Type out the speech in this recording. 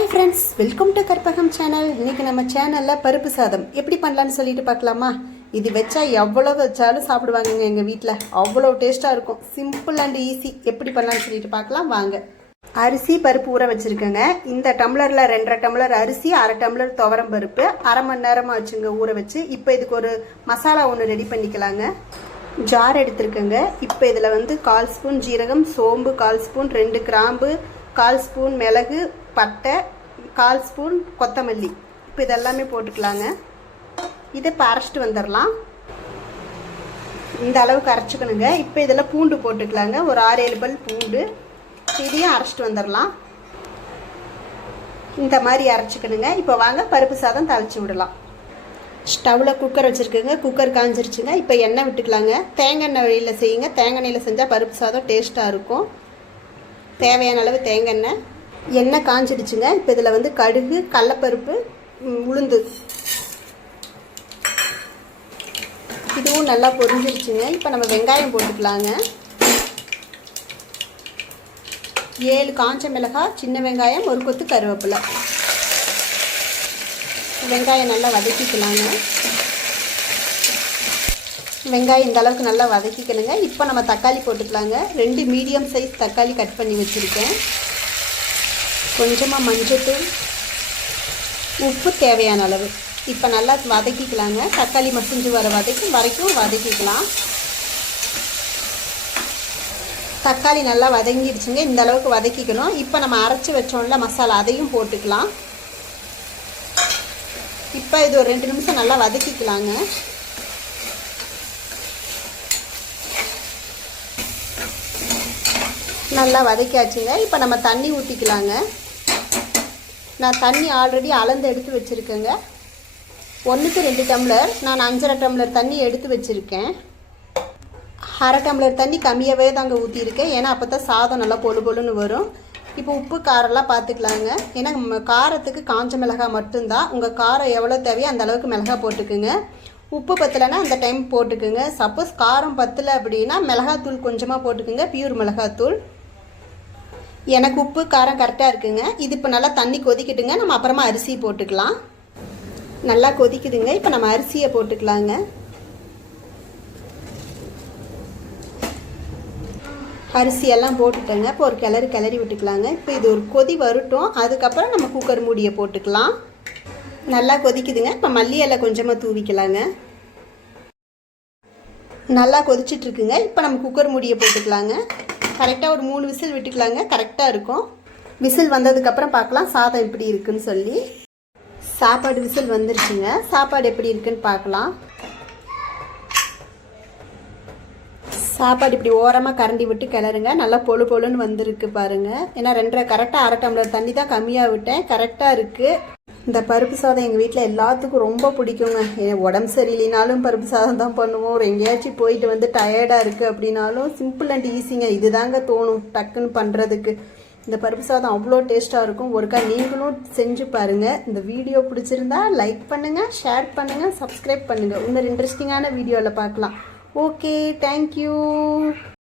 Hi friends, welcome to Karpagam channel. இன்றைக்கி நம்ம சேனலில் பருப்பு சாதம் எப்படி பண்ணலான்னு சொல்லிட்டு பார்க்கலாமா? இது வச்சா எவ்வளோ வச்சாலும் சாப்பிடுவாங்கங்க எங்கள் வீட்டில். அவ்வளோ டேஸ்ட்டாக இருக்கும். Simple and easy. எப்படி பண்ணலான்னு சொல்லிட்டு பார்க்கலாம் வாங்க. அரிசி பருப்பு ஊற வச்சுருக்கேங்க. இந்த டம்ளரில் 2.5 டம்ளர் அரிசி, 1/2 டம்ளர் துவரம் பருப்பு 1/2 மணி நேரமாக வச்சுங்க ஊற வச்சு. இப்போ இதுக்கு ஒரு மசாலா ஒன்று ரெடி பண்ணிக்கலாங்க. ஜார் எடுத்துருக்கேங்க. இப்போ இதில் 1/4 ஸ்பூன் ஜீரகம், சோம்பு 1/4 ஸ்பூன், 2 கிராம்பு, 1/4 ஸ்பூன் மிளகு, பட்டை, 1/4 ஸ்பூன் கொத்தமல்லி. இப்போ இதெல்லாமே போட்டுக்கலாங்க. இதை இப்போ அரைச்சிட்டு வந்துடலாம். இந்த அளவுக்கு அரைச்சிக்கணுங்க. இப்போ இதில் பூண்டு போட்டுக்கலாங்க. ஒரு 6-7 பல் பூண்டு. இதையும் அரைச்சிட்டு வந்துடலாம். இந்த மாதிரி அரைச்சிக்கணுங்க. இப்போ வாங்க பருப்பு சாதம் தாளித்து விடலாம். ஸ்டவ்வில் குக்கர் வச்சுருக்குங்க. குக்கர் காஞ்சிருச்சுங்க. இப்போ எண்ணெய் விட்டுக்கலாங்க. தேங்காய் எண்ணெய் வழியில் செய்யுங்க. தேங்காய் எண்ணெயில் செஞ்சால் பருப்பு சாதம் டேஸ்ட்டாக இருக்கும். தேவையான அளவு தேங்காய் எண்ணெய். எண்ணெய் காஞ்சிடுச்சுங்க. இப்போ இதில் கடுகு, கடலப்பருப்பு, உளுந்து இதுவும் நல்லா பொரிஞ்சிருச்சுங்க. இப்போ நம்ம வெங்காயம் போட்டுக்கலாங்க. 7 காஞ்ச மிளகாய், சின்ன வெங்காயம், ஒரு கொத்து கருவேப்பிலை. வெங்காயம் நல்லா வதக்கிக்கலாங்க. வெங்காயம் இந்த அளவுக்கு நல்லா வதக்கிக்கணுங்க. இப்போ நம்ம தக்காளி போட்டுக்கலாங்க. 2 மீடியம் சைஸ் தக்காளி கட் பண்ணி வச்சுருக்கேன். கொஞ்சமாக மஞ்சத்தூள், உப்பு தேவையான அளவு. இப்போ நல்லா வதக்கிக்கலாங்க. தக்காளி மசிஞ்சு வர வரைக்கும் வதக்கிக்கலாம். தக்காளி நல்லா வதங்கிடுச்சுங்க. இந்த அளவுக்கு வதக்கிக்கணும். இப்போ நம்ம அரைச்சி வச்சோம்ல மசாலா, அதையும் போட்டுக்கலாம். இப்போ இது ஒரு 2 நிமிஷம் நல்லா வதக்கிக்கலாங்க. நல்லா வதக்கியாச்சுங்க. இப்போ நம்ம தண்ணி ஊற்றிக்கலாங்க. நான் தண்ணி ஆல்ரெடி அளந்து எடுத்து வச்சுருக்கேங்க. 1க்கு 2 டம்ளர். நான் 5.5 டம்ளர் தண்ணி எடுத்து வச்சுருக்கேன். 1/2 டம்ளர் தண்ணி கம்மியாகவே தாங்க ஊற்றிருக்கேன். ஏன்னா அப்போ தான் சாதம் நல்லா பொழுன்னு வரும். இப்போ உப்பு காரெல்லாம் பார்த்துக்கலாங்க. ஏன்னா காரத்துக்கு காஞ்ச மிளகாய் மட்டும்தான். உங்கள் காரம் எவ்வளோ தேவையோ அந்த அளவுக்கு மிளகாய் போட்டுக்குங்க. உப்பு பத்தலைன்னா அந்த டைம் போட்டுக்குங்க. சப்போஸ் காரம் பத்தலை அப்படின்னா மிளகாத்தூள் கொஞ்சமாக போட்டுக்குங்க. பியூர் மிளகாத்தூள். எனக்கு உப்பு காரம் கரெக்டாக இருக்குங்க. இது இப்போ நல்லா தண்ணி கொதிக்கிட்டுங்க. நம்ம அப்புறமா அரிசி போட்டுக்கலாம். நல்லா கொதிக்குதுங்க. இப்போ நம்ம அரிசியை போட்டுக்கலாங்க. அரிசியெல்லாம் போட்டுட்டேங்க. இப்போ ஒரு கிளறி விட்டுக்கலாங்க. இப்போ இது ஒரு கொதி வரட்டும். அதுக்கப்புறம் நம்ம குக்கர் மூடியை போட்டுக்கலாம். நல்லா கொதிக்குதுங்க. இப்போ மல்லி இலை கொஞ்சமாக தூவிக்கலாங்க. நல்லா கொதிச்சிட்ருக்குங்க. இப்போ நம்ம குக்கர் மூடியை போட்டுக்கலாங்க. கரெக்டாக ஒரு 3 விசில் விட்டுக்கலாங்க. கரெக்டாக இருக்கும். விசில் வந்ததுக்கப்புறம் பார்க்கலாம் சாதம் எப்படி இருக்குன்னு சொல்லி. சாப்பாடு விசில் வந்துருச்சுங்க. சாப்பாடு எப்படி இருக்குன்னு பார்க்கலாம். சாப்பாடு இப்படி ஓரமாக கரண்டி விட்டு கிளறுங்க. நல்லா பொழுன்னு வந்திருக்கு பாருங்கள். ஏன்னா 2.5 கரெக்டாக 1/2 டம்ளர் தண்ணி தான் கம்மியாக விட்டேன். கரெக்டாக இருக்குது. இந்த பருப்பு சாதம் எங்கள் வீட்டில் எல்லாத்துக்கும் ரொம்ப பிடிக்குங்க. உடம்பு சரியில்லைனாலும் பருப்பு சாதம் தான் பண்ணுவோம். ஒரு எங்கேயாச்சும் போயிட்டு டயர்டாக இருக்குது அப்படின்னாலும் சிம்பிள் அண்ட் ஈஸிங்க. இது தாங்க தோணும் டக்குன்னு பண்ணுறதுக்கு. இந்த பருப்பு சாதம் அவ்வளோ டேஸ்ட்டாக இருக்கும். ஒருக்கா நீங்களும் செஞ்சு பாருங்கள். இந்த வீடியோ பிடிச்சிருந்தா லைக் பண்ணுங்கள், ஷேர் பண்ணுங்கள், சப்ஸ்கிரைப் பண்ணுங்கள். இன்னொரு இன்ட்ரெஸ்டிங்கான வீடியோவில் பார்க்கலாம். Okay, thank you.